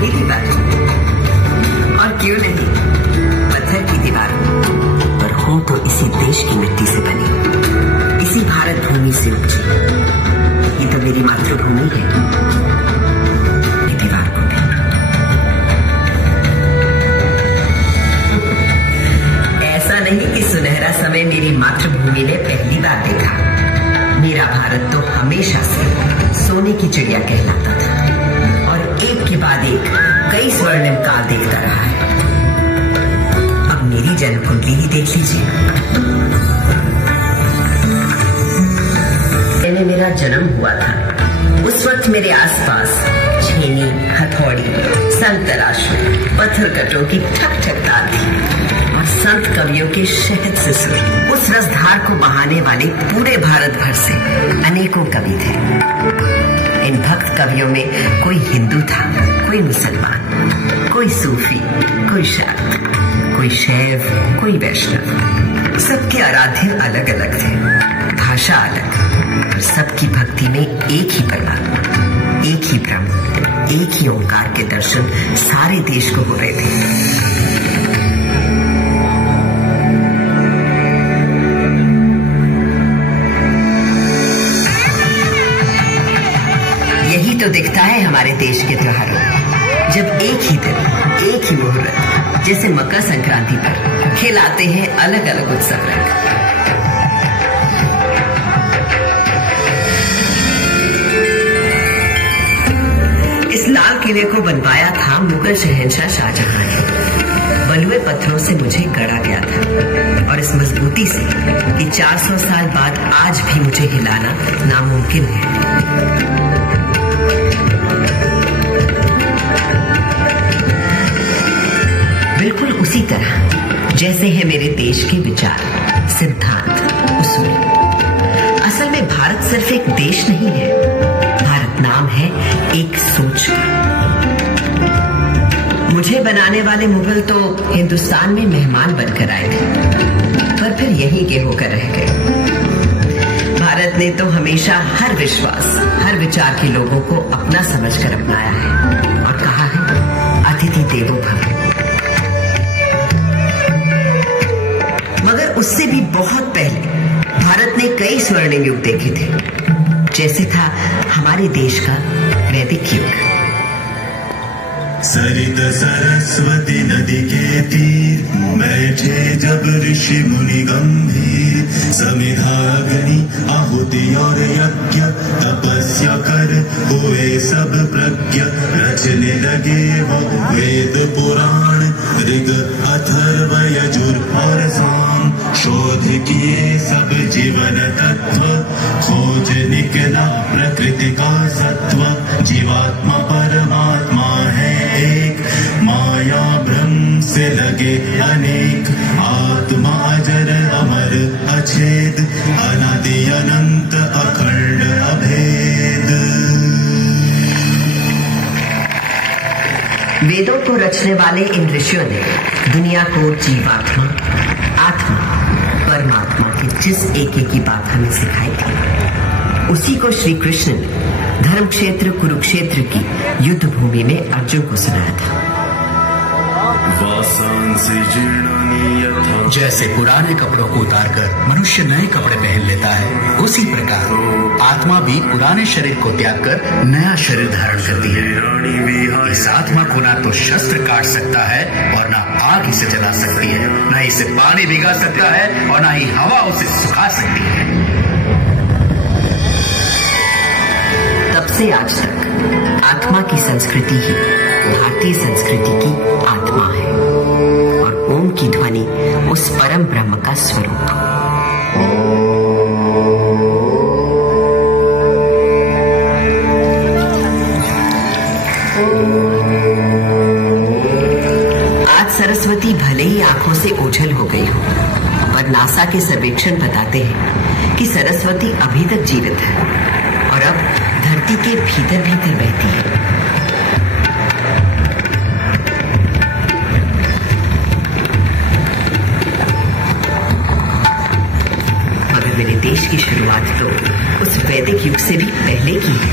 पहली बार, और क्यों नहीं, पत्थर की दीवार पर हूं तो इसी देश की मिट्टी से बनी, इसी भारत भूमि से उपजी। ये तो मेरी मातृभूमि है, ये दीवार को भी। ऐसा नहीं कि सुनहरा समय मेरी मातृभूमि ने पहली बार देखा। मेरा भारत तो हमेशा से सोने की चिड़िया कहलाता था और एक के बाद एक कई स्वर्णिम काल देखता रहा है। अब मेरी जन्म कुंडली ही देख लीजिए। मैंने मेरा जन्म हुआ था, उस वक्त मेरे आसपास छेनी, हथौड़ी, संतराशु, पत्थर कटों की ठक ठक ताल थी और संत कवियों के शहद से सुर। उस रसधार को बहाने वाले पूरे भारत भर से अनेकों कवि थे। इन भक्त कवियों में कोई हिंदू था, कोई मुसलमान, कोई सूफी, कोई शाक्त, कोई शैव, कोई वैष्णव। सबके आराध्य अलग अलग थे, भाषा अलग, पर सबकी भक्ति में एक ही परमात्मा, एक ही ब्रह्म, एक ही ओंकार के दर्शन सारे देश को हो रहे थे। यही तो दिखता है हमारे देश के त्योहारों, जब एक ही दिन, एक ही मुहूर्त, जैसे मकर संक्रांति पर खिलाते हैं अलग अलग उत्सव रंग। इस लाल किले को बनवाया था मुगल शहंशाह शाहजहां ने। बलुए पत्थरों से मुझे गढ़ा गया था और इस मजबूती से कि 400 साल बाद आज भी मुझे हिलाना नामुमकिन है। बिल्कुल उसी तरह जैसे है मेरे देश के विचार, सिद्धांत, उसूल। असल में भारत सिर्फ एक देश नहीं है, भारत नाम है एक सोच का। मुझे बनाने वाले मुगल तो हिंदुस्तान में मेहमान बनकर आए थे, पर फिर यहीं के होकर रह गए। भारत ने तो हमेशा हर विश्वास, हर विचार के लोगों को अपना समझकर अपनाया है और कहा है अतिथि देवो भव। मगर उससे भी बहुत पहले भारत ने कई स्वर्णिम युग देखे थे, जैसे था हमारे देश का वैदिक युग। सरित सरस्वती नदी के तीर बैठे जब ऋषि मुनि गंभीर, समिधाग्नि आहुति और यज्ञ तपस्या कर हुए सब प्रज्ञ। रचने लगे वो वेद पुराण, ऋग अथर्व यजुर और साम। शोध किए सब जीवन तत्व, खोज निकला प्रकृति का सत्व। जीवात्मा परमात्मा है एक, माया भ्रम से लगे अनेक। आत्मा अजर अमर अछेद, अनादि अनंत अखंड अभेद। वेदों को रचने वाले इन ऋषियों ने दुनिया को जीवात्मा, आत्मा, परमात्मा की जिस एक की बात हमें सिखाई थी, उसी को श्री कृष्ण ने धर्म क्षेत्र कुरुक्षेत्र की युद्ध भूमि में अर्जुन को सुनाया था। जैसे पुराने कपड़ों को उतारकर मनुष्य नए कपड़े पहन लेता है, उसी प्रकार आत्मा भी पुराने शरीर को त्याग कर नया शरीर धारण करती है। इस आत्मा को ना तो शस्त्र काट सकता है और ना आग इसे जला सकती है, ना इसे पानी भिगा सकता है और ना ही हवा उसे सुखा सकती है। तब से आज तक आत्मा की संस्कृति ही भारतीय संस्कृति की आत्मा है और ओम की ध्वनि उस परम ब्रह्म का स्वरूप। आज सरस्वती भले ही आंखों से ओझल हो गई हो, पर नासा के सर्वेक्षण बताते हैं कि सरस्वती अभी तक जीवित है और अब धरती के भीतर भीतर बहती है। मगर मेरे देश की शुरुआत तो उस वैदिक युग से भी पहले की है।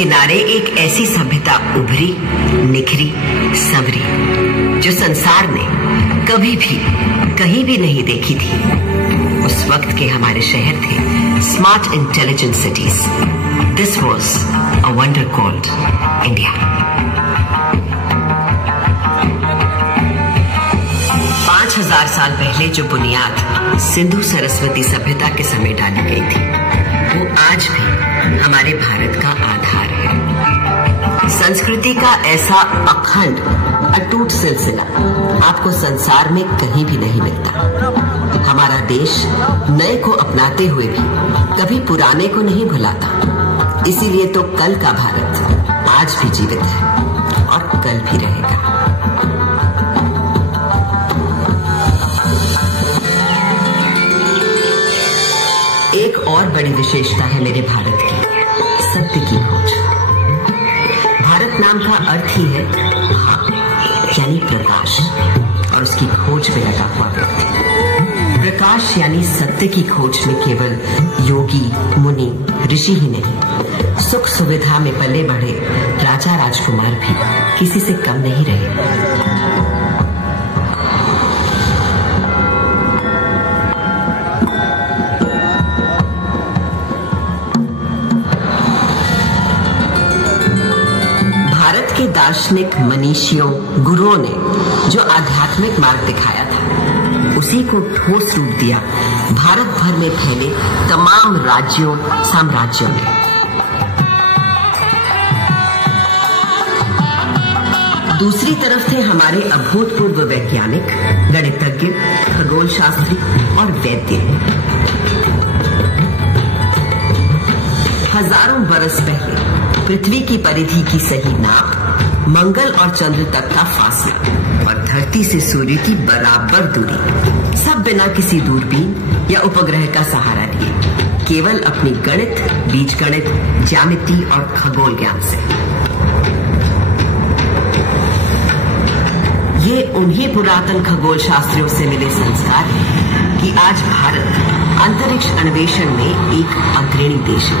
किनारे एक ऐसी सभ्यता उभरी, निखरी, संवरी जो संसार ने कभी भी कहीं भी नहीं देखी थी। उस वक्त के हमारे शहर थे smart intelligent cities. This was a wonder called India. 5000 साल पहले जो बुनियाद सिंधु सरस्वती सभ्यता के समय डाली गई थी, वो आज भी हमारे भारत का आधार है। संस्कृति का ऐसा अखंड अटूट सिलसिला आपको संसार में कहीं भी नहीं मिलता। हमारा देश नए को अपनाते हुए भी कभी पुराने को नहीं भुलाता। इसीलिए तो कल का भारत आज भी जीवित है और कल भी रहेगा। एक और बड़ी विशेषता है मेरे भारत की, सत्य की खोज। भारत नाम का अर्थ ही है भाव, यानी प्रकाश, और उसकी खोज में लगा हुआ व्यक्ति। प्रकाश यानी सत्य की खोज में केवल योगी, मुनि, ऋषि ही नहीं, सुख सुविधा में पले बढ़े राजा राजकुमार भी किसी से कम नहीं रहे। दार्शनिक मनीषियों, गुरुओं ने जो आध्यात्मिक मार्ग दिखाया था, उसी को ठोस रूप दिया भारत भर में फैले तमाम राज्यों, साम्राज्यों में। दूसरी तरफ थे हमारे अभूतपूर्व वैज्ञानिक, गणितज्ञ, खगोल शास्त्री और वैद्य। हजारों बरस पहले पृथ्वी की परिधि की सही नाप, मंगल और चंद्र तक का फासला और धरती से सूर्य की बराबर दूरी, सब बिना किसी दूरबीन या उपग्रह का सहारा लिए, केवल अपनी गणित, बीजगणित, ज्यामिति और खगोल ज्ञान से। ये उन्हीं पुरातन खगोल शास्त्रियों से मिले संस्कार हैं कि आज भारत अंतरिक्ष अन्वेषण में एक अग्रणी देश है।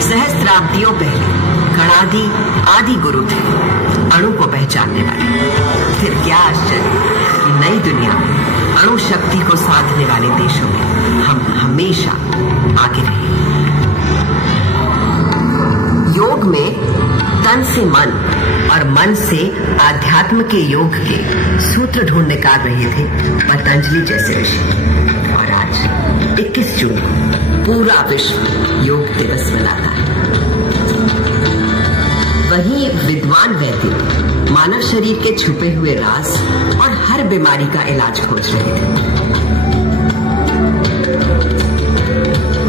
सहस्त्राब्दियों पहले गणादि आदि गुरु थे अणु को पहचानने वाले। फिर क्या आश्चर्य कि नई दुनिया में अणु शक्ति को साधने वाले देशों में हम हमेशा आगे रहे। योग में तन से मन और मन से आध्यात्म के योग के सूत्र ढूंढ निकाल रहे थे पतंजलि जैसे ऋषि। और आज 21 जून पूरा विश्व योग दिवस मनाता है। वहीं विद्वान वैद्य मानव शरीर के छुपे हुए राज और हर बीमारी का इलाज खोज रहे थे।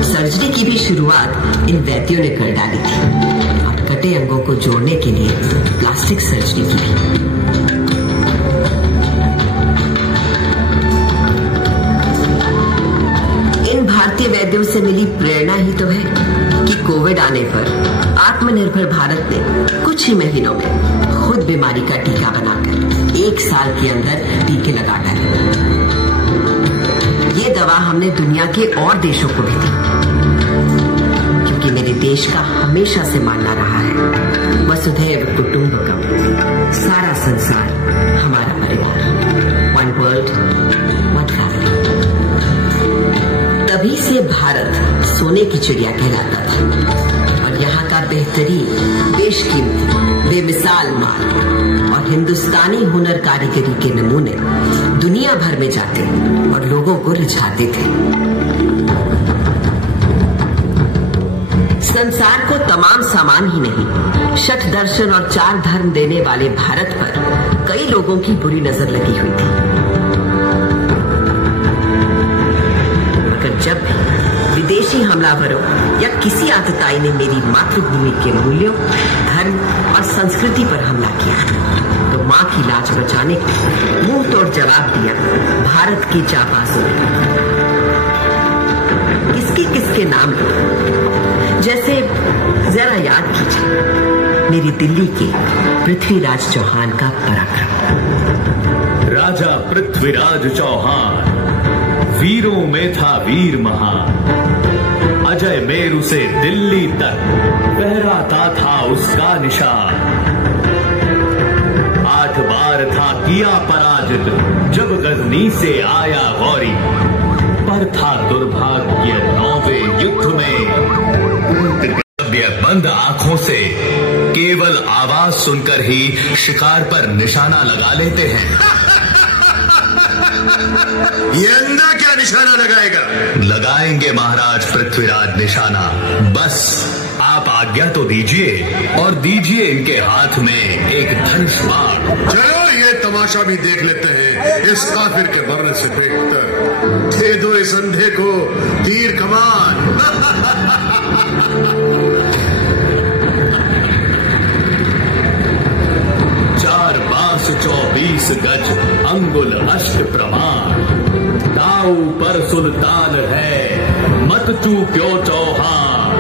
सर्जरी की भी शुरुआत इन वैद्यों ने कर डाली थी और कटे अंगों को जोड़ने के लिए प्लास्टिक सर्जरी की भी। इन भारतीय वैद्यों से मिली प्रेरणा ही तो है कि कोविड आने पर आत्मनिर्भर भारत ने कुछ ही महीनों में खुद बीमारी का टीका बनाकर 1 साल के अंदर टीके लगा डाले। ये दवा हमने दुनिया के और देशों को भी दी, क्योंकि मेरे देश का हमेशा से मानना रहा है वसुधैव कुटुंबकम, सारा संसार हमारा परिवार, वन वर्ल्ड वन फैमिली। तभी से भारत सोने की चिड़िया कहलाता था और यहाँ का बेहतरीन, बेशकीमती, बेमिसाल माल और हिंदुस्तानी हुनर कारीगरी के नमूने दुनिया भर में जाते और लोगों को रिझाते थे। संसार को तमाम सामान ही नहीं, षट दर्शन और 4 धर्म देने वाले भारत पर कई लोगों की बुरी नजर लगी हुई थी। मगर जब विदेशी हमलावरों या किसी आतताई ने मेरी मातृभूमि के मूल्यों, धर्म और संस्कृति पर हमला किया, तो मां की लाज बचाने को मुंह तोड़ जवाब दिया भारत के जाबाजों ने। किसके नाम लो, जैसे जरा याद कीजिए मेरी दिल्ली के पृथ्वीराज चौहान का पराक्रम। राजा पृथ्वीराज चौहान वीरों में था वीर महान, अजय मेरू से दिल्ली तक फहराता था उसका निशान। 8 बार था किया पराजित जब गजनी से आया गौरी, पर था दुर्भाग्य 9वें युद्ध में। बंद आंखों से केवल आवाज सुनकर ही शिकार पर निशाना लगा लेते हैं। ये अंधा क्या निशाना लगाएगा? लगाएंगे महाराज पृथ्वीराज निशाना, बस आप आज्ञा तो दीजिए और दीजिए इनके हाथ में एक धनुष बाण। चलो ये तमाशा भी देख लेते हैं, इस काफिर के मरने से बेहतर दे दो इस अंधे को तीर कमान। 4 बांस 24 गज अंगुल अष्ट प्रमाण, दाऊ पर सुल्तान है मत चूक्यो चौहान।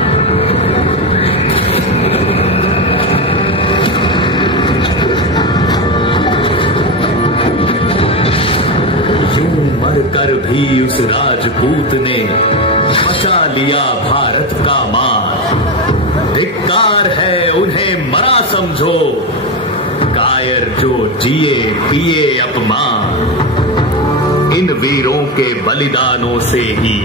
यूं मर कर भी उस राजपूत ने बचा लिया भारत का मान। धिक्कार है उन्हें मरा समझो, कायर जो जिए पिए अपमान। इन वीरों के बलिदानों से ही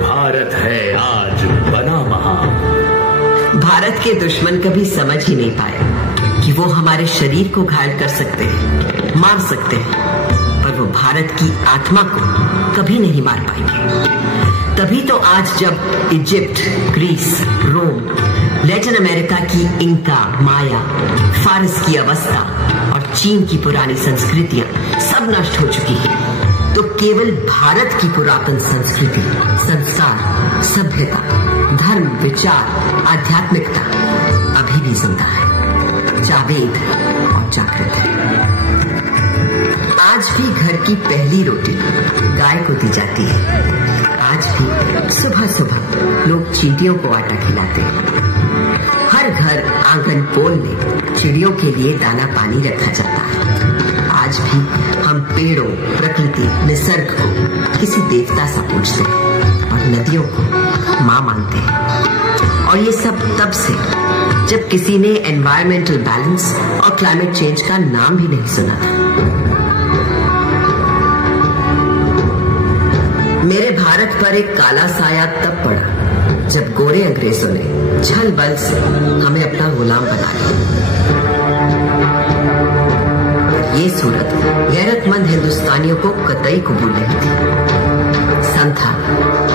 भारत है आज बना महान। भारत के दुश्मन कभी समझ ही नहीं पाए कि वो हमारे शरीर को घायल कर सकते हैं, मार सकते हैं, पर वो भारत की आत्मा को कभी नहीं मार पाएंगे। तभी तो आज जब इजिप्ट, ग्रीस, रोम, लैटिन अमेरिका की इंका, माया, फारस की अवस्था और चीन की पुरानी संस्कृतियां सब नष्ट हो चुकी हैं, तो केवल भारत की पुरातन संस्कृति, संस्कार, सभ्यता, धर्म, विचार, आध्यात्मिकता अभी भी जिंदा है, जावेद और जागृत है। आज भी घर की पहली रोटी गाय को दी जाती है। आज भी सुबह सुबह लोग चींटियों को आटा खिलाते हैं। हर घर, आंगन, पोल में चिड़ियों के लिए दाना पानी रखा जाता है। आज भी हम पेड़ों, प्रकृति, निसर्ग को किसी देवता सा पूजते हैं और नदियों को माँ मानते हैं। और ये सब तब से जब किसी ने एनवायरमेंटल बैलेंस और क्लाइमेट चेंज का नाम भी नहीं सुना था। मेरे भारत पर एक काला साया तब पड़ा जब गोरे अंग्रेजों ने छल बल से हमें अपना गुलाम बना लिया। ये सूरत गैरतमंद हिंदुस्तानियों को कतई कबूल नहीं थी। सन था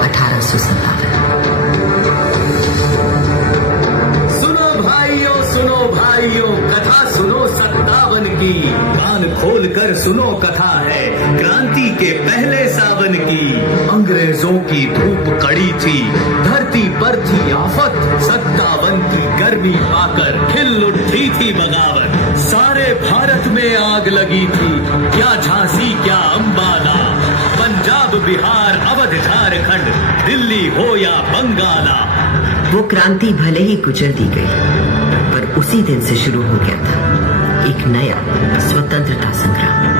1857। सुनो भाइयों, कथा सुनो 57 की। कान खोल कर सुनो, कथा है क्रांति के पहले सावन की। अंग्रेजों की धूप कड़ी थी, धरती पर थी आफत। 57 की गर्मी पाकर खिल उठी थी बगावत। सारे भारत में आग लगी थी, क्या झांसी क्या अंबाला, पंजाब, बिहार, अवध, झारखंड, दिल्ली हो या बंगाला। वो क्रांति भले ही गुजर दी गई, पर उसी दिन से शुरू हो गया था एक नया स्वतंत्रता संग्राम।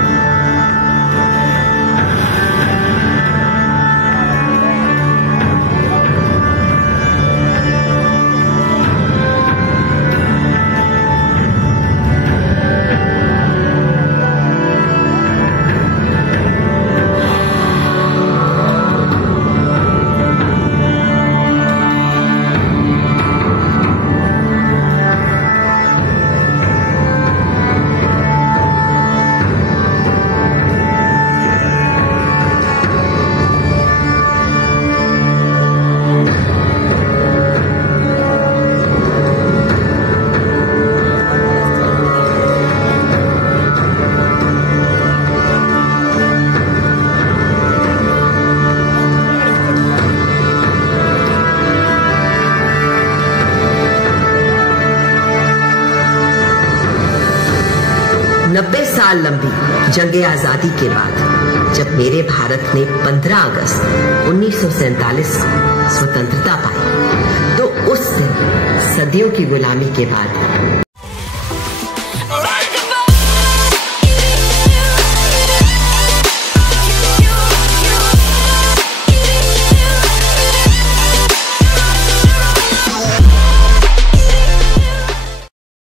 साल लंबी जंग आजादी के बाद जब मेरे भारत ने 15 अगस्त 1947 को स्वतंत्रता पाई, तो उस दिन सदियों की गुलामी के बाद